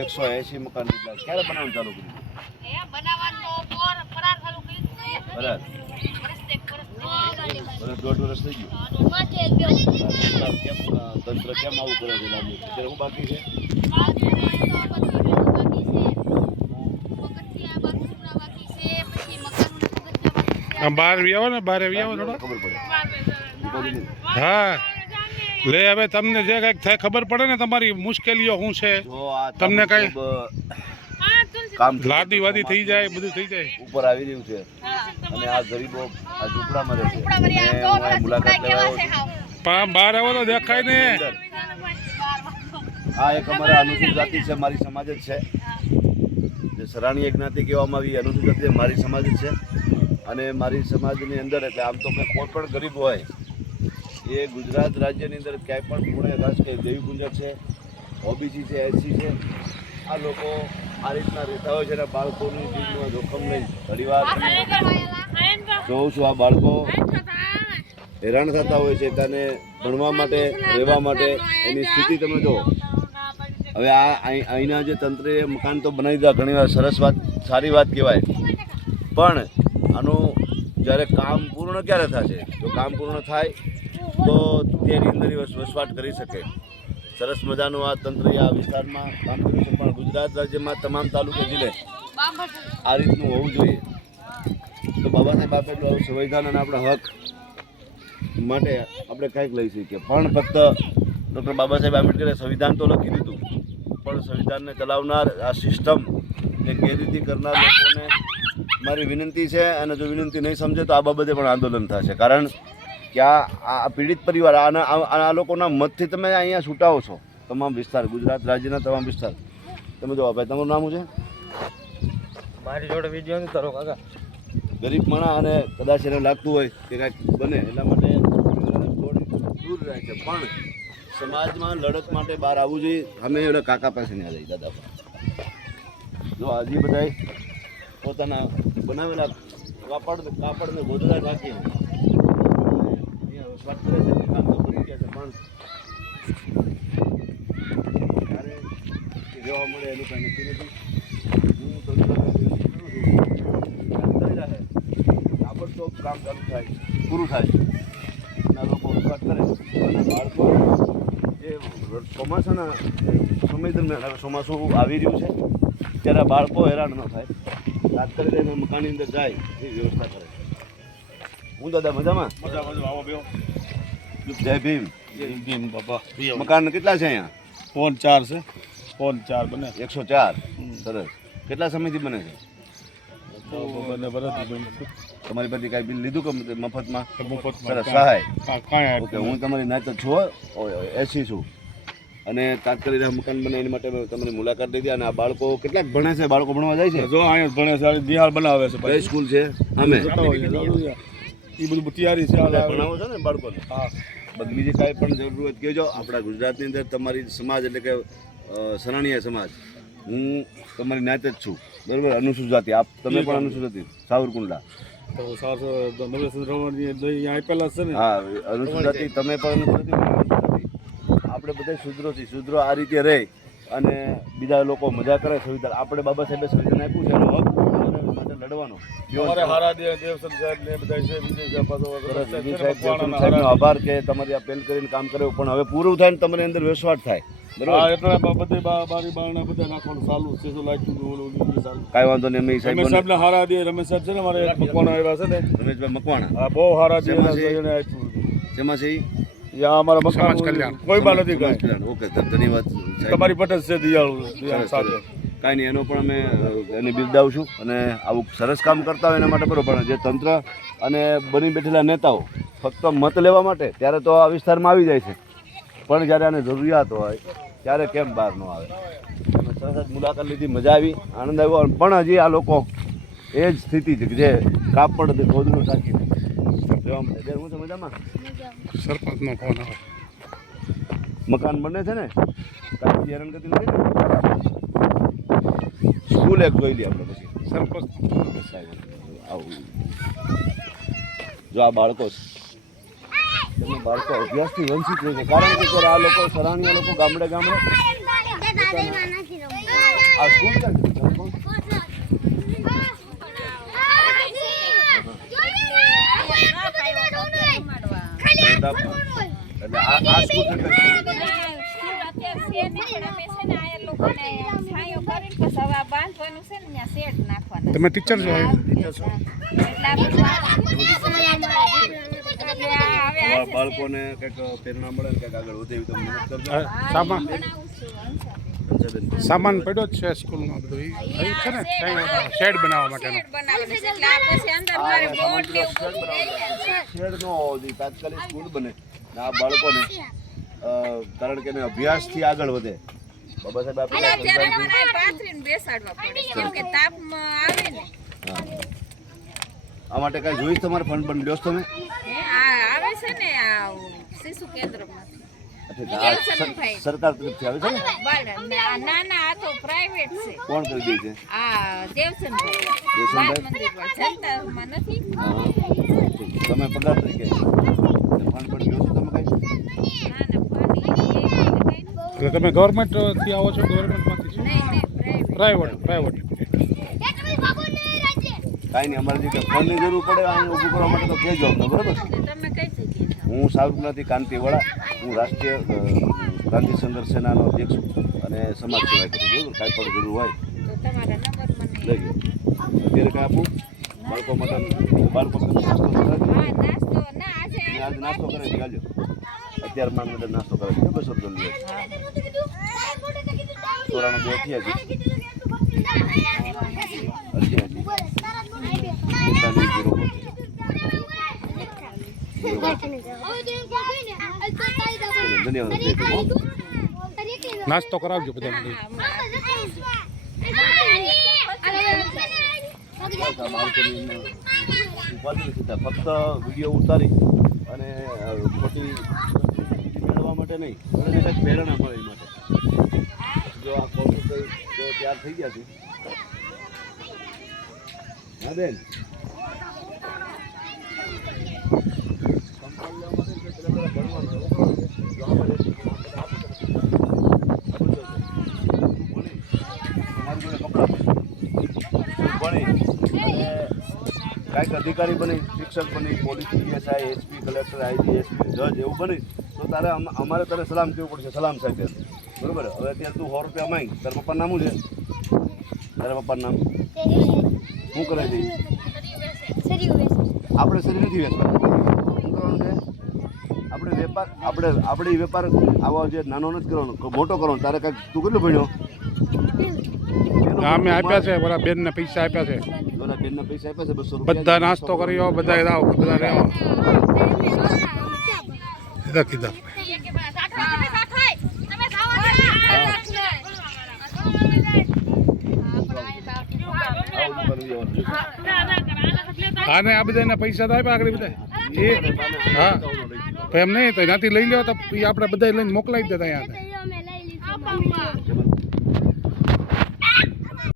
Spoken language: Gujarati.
એકસો એસી મકાન જેટલા ક્યારે બનાવવાનું ચાલુ કર્યું? એ બનાવવાનું તો પોર ફરાર ચાલુ કર્યું છે. બરાબર વર્ષ એક વર્ષ વર્ષ દોઢ વર્ષ થઈ ગયું. તંત્ર કેમ આવું કરે છે અત્યારે શું બાકી છે? આવો ને બહાર વી આવો થોડો. ખબર પડે. હા. લે હવે તમને જે કંઈક થાય ખબર પડે ને તમારી મુશ્કેલીઓ શું છે? તમને કાંઈ કામ લાદી થઈ જાય બધું થઈ જાય. ઉપર આવી રહ્યું છે. અને આ ગરીબો આ ઝૂંપડામાં રહે છે. મુલાકાત લેવા આવ્યો પણ આમ બહાર આવો તો દેખાય ને. આ એક અમારા અનુસૂચિત જાતિ છે મારી સમાજ જ છે. જે સરાણીય જ્ઞાતિ કહેવામાં આવી અનુસૂચિત જાતિ મારી સમાજ જ છે. અને મારી સમાજની અંદર એટલે આમ તો કોઈ પણ ગરીબ હોય એ ગુજરાત રાજ્યની અંદર ક્યાંય પણ ખૂણે રસ કે દેવી પૂજક છે ઓબીસી છે એસસી છે આ લોકો આ રીતના રહેતા હોય છે અને બાળકોની જીવનમાં જોખમ લઈ ઘણીવાર જોઉં છું આ બાળકો હેરાન થતા હોય છે તેને ભણવા માટે રહેવા માટે. એની સ્થિતિ તમે જુઓ. હવે આ અહીં- અહીંના જે તંત્રએ મકાન તો બનાવી દીધા ઘણી વાર સરસ વાત સારી વાત કહેવાય. પણ આનું જ્યારે કામ પૂર્ણ ક્યારે થશે? તો કામ પૂર્ણ થાય તો તેની અંદર વસવાટ કરી શકે. સરસ મજાનું આ તંત્ર આ વિસ્તારમાં કામ કર્યું છે. પણ ગુજરાત રાજ્યમાં તમામ તાલુકા જિલ્લે આ રીતનું હોવું જોઈએ. તો બાબા સાહેબ આપેલું સંવિધાન અને આપણા હક માટે આપણે કંઈક લઈ શકીએ. પણ ફક્ત ડૉક્ટર બાબા સાહેબ આંબેડકરે સંવિધાન તો લખી દીધું. પણ સંવિધાનને ચલાવનાર આ સિસ્ટમ કે ગેરરીતિ કરનાર લોકોને મારી વિનંતી છે. અને જો વિનંતી નહીં સમજે તો આ બાબતે પણ આંદોલન થશે. કારણ કે આ પીડિત પરિવાર આના આ લોકોના મતથી તમે અહીંયા છૂટાવો છો તમામ વિસ્તાર ગુજરાત રાજ્યના તમામ વિસ્તાર. તમે જવાબ ભાઈ તમારું નામ છે? મારી જોડે વીડિયો નથી તારો કાકા. ગરીબ માણા અને કદાચ એને લાગતું હોય કે કાંઈક બને એટલા માટે દૂર રહે છે. પણ સમાજમાં લડત માટે બહાર આવવું જોઈએ. અમે એના કાકા પાસે નહીં આવી દાદા. જો આજે બધા પોતાના બનાવેલા કાપડ કાપડને ગોદડા રાખીને વસવાટ કરે કરી ગયા પણ એ મળે એનું કાંઈ નથી હું તંત્રને તો કામ કરી ચાલુ થાય પૂરું થાય અને લોકો વસવાટ કરે અને બાળકો જે ચોમાસાના સમય દરમિયાન ચોમાસું આવી રહ્યું છે ત્યારે બાળકો હેરાન ન થાય રાત એને મકાનની અંદર જાય એ વ્યવસ્થા કરે હું દાદા મજામાં જય ભીમ ભીમ બાપા મકાન કેટલા છે અહીંયા? ફોન ચાર છે. ફોન ચાર બને. એકસો ચાર. સરસ. કેટલા સમયથી બને છે? તમારી બધી કાંઈ બિલ લીધું કે મફતમાં? સરસ સહાય. ઓકે હું તમારી નાત છું એસી છું. અને તાત્કાલિક મકાન બને એની માટે તમારી મુલાકાત લીધી અને આ બાળકો કેટલાક ભણે છે? બાળકો ભણવા જાય છે? જો અહીંયા ભણે છે દિહાળ બનાવે છે સ્કૂલ છે? અમે. એ બધું તૈયારી છે ભણાવો છો ને બાળકોને? હા. બાકી બીજી કાંઈ પણ જરૂરત કહેજો. આપણા ગુજરાતની અંદર તમારી સમાજ એટલે કે અ, સમાજ. હું તમારી નાત જ છું. બરાબર? અનુસૂચિત જાતિ. આપ તમે પણ અનુસૂચિત જાતિ. સાવરકુંડલા. તો રમણજી આપેલા છે ને? હા અનુસૂચિત જાતિ. તમે પણ અનુસૂચિત. આપણે બધા શુદ્રો છીએ. શુદ્રો આ રીતે રહે અને બીજા લોકો મજા કરે. સંવિધાન આપણે બાબા સાહેબે સંવિધાન આપ્યું છે એનો હક. લડવાનો અમારે હારા દેવ દેવસન સાહેબ ને બધા છે વિજય સાહેબ સાહેબ સાહેબ. આભાર કે તમારી આ પેલ કરીને કામ કર્યું પણ હવે પૂરું થાય ને તમારી અંદર વેસવાટ થાય. હા બરાબર એટલે બધે બા- બારી બારણા બધા નાખવાનું ચાલુ છે. શું લાગતું હતું ઓલું કાંઈ વાંધો નહીં અમે સાહેબ સાહેબ ને હારા દે રમેશ સાહેબ છે ને મારે મકવાણા આવ્યા છે ને? રમેશભાઈ મકવાણા? હા બહુ હારા દે છે? ઈ? યા અમારા મકાન કોઈ બાલ નથી. ઓકે ધન્યવાદ તમારી પટેલ છે દિયાળુ દિયાળ સરસ. કાંઈ નહીં એનો પણ અમે એને બિરદાવશું અને આવું સરસ કામ કરતા હોય એના માટે બરાબર જે તંત્ર અને બની બેઠેલા નેતાઓ ફક્ત મત લેવા માટે ત્યારે તો આ વિસ્તારમાં આવી જાય છે. પણ જ્યારે આને જરૂરિયાત હોય ત્યારે કેમ બહાર ન આવે? સરસ જ મુલાકાત લીધી મજા આવી આનંદ આવ્યો પણ હજી આ લોકો એ જ સ્થિતિ છે કે જે કાપડ ગોદડું રાખીને જોવા મળે હું છે મજામાં? સરપંચનો ફોન આવે. મકાન બને છે ને? કાંઈ હેરાનગતિ નથી ને? એક જોઈ લઈએ આપણે પછી. સરપંચ. આવું જો આ બાળકો છે. બાળકો અભ્યાસથી વંચિત રહે છે. કારણ કે જ્યારે આ લોકો સરાણીયા લોકો ગામડે ગામડે આ સ્કૂલ ક્યાં છે? તમે કહો. એટલે આ આ સ્કૂલ છે કઈ? તમે ટીચર છો? બાળકોને કંઈક પ્રેરણા મળે કંઈક આગળ વધે એવી તમે મદદ કરજો સામાન. સામાન પડ્યો જ છે સ્કૂલમાં બધું. છે ને? શેડ બનાવવા માટેનો. શેડ નો હોવો તાત્કાલિક સ્કૂલ બને. આ બાળકોને કારણ કે અભ્યાસથી આગળ વધે. બાબા સાહેબ આપણે ને આ માટે કઈ જોઈશ તમારે ફંડ પણ લ્યો તમે? આવે છે ને આ શિશુ કેન્દ્રમાં આ સરકાર તરફથી આવે છે ને? ના ના આ તો પ્રાઇવેટ છે. કોણ કરી દે છે? આ દેવસનભાઈ. દેવસનભાઈ? જનતામાં નથી. તમે પગાર તરીકે ફંડ પણ લ્યો છો તમે કાંઈ ના ના પાણી એટલે તમે ગવર્મેન્ટથી આવો છો ગવર્મેન્ટમાંથી છો? નહીં નહીં પ્રાઇવેટ પ્રાઇવેટ પ્રાઇવેટ કાંઈ નહીં અમારે જે ફંડની જરૂર પડે અહીં ઊભું કરવા માટે તો કહેજો અમને બરાબર? તમે કઈ જગ્યાએ હું સાબરમતી કાંતિવાળા હું રાષ્ટ્રીય ગાંધી સંઘર્ષ સેનાનો અધ્યક્ષ છું અને સમાજ સેવા કરું છું કાંઈ પણ જરૂર હોય. તો તમારા નંબર મને લઈ ગયો અત્યારે કાંઈ આપું? બાળકો માટે બાળકો નાસ્તો આજે કરે છે હાલ્યો અત્યારે મારા માટે નાસ્તો કરે છે બસો રૂપિયા ચોરાણું બે અઠ્યાસી અઠ્યાસી બેતાલીસ જીરો બોતેર. ધન્યવાદ જય ભીમ. નાસ્તો કરાવજો બધા. ફક્ત વીડિયો ઉતારી અને પછી ખોટી મેળવવા માટે નહીં, પણ એને કંઈક પ્રેરણા મળે એ માટે. જો આ કોર્સ જો તૈયાર થઈ ગયા છે. હા, બેન? કાંઈક અધિકારી બની, શિક્ષક બની, police, PSI, SP, collector, IG, SP, જજ, એવું બની. તો તારે અમ- અમારે તને સલામ કહેવું પડશે? સલામ સાહેબ બરાબર બરોબર? હવે અત્યારે તું સો રૂપિયા માંગ તારા પપ્પાનું નામ શું છે? તારા પપ્પાનું નામ? શું કરે છે? આપણે શરીર નથી વેચવાનું શું કરવાનું છે? આપણે વેપાર આપણે આપણે વેપાર આવા જે નાનો નથી કરવાનો મોટો કરવાનો. તારે કાંઈક તું કેટલું ભણ્યો? અમે આપ્યા છે બધા બેનને પૈસા આપ્યા છે. ઓલા બેનના પૈસા આપ્યા છે બસો બધા નાસ્તો કર્યો બધા આવો બધા રહેવા કીધા આને આ બધાને પૈસા તો આપ્યા આગળ બધા એ, હા. એમ નહીં, તો એનાથી લઈ લ્યો તો આપણે બધા લઈને મોકલાવી દેતા અહીંયા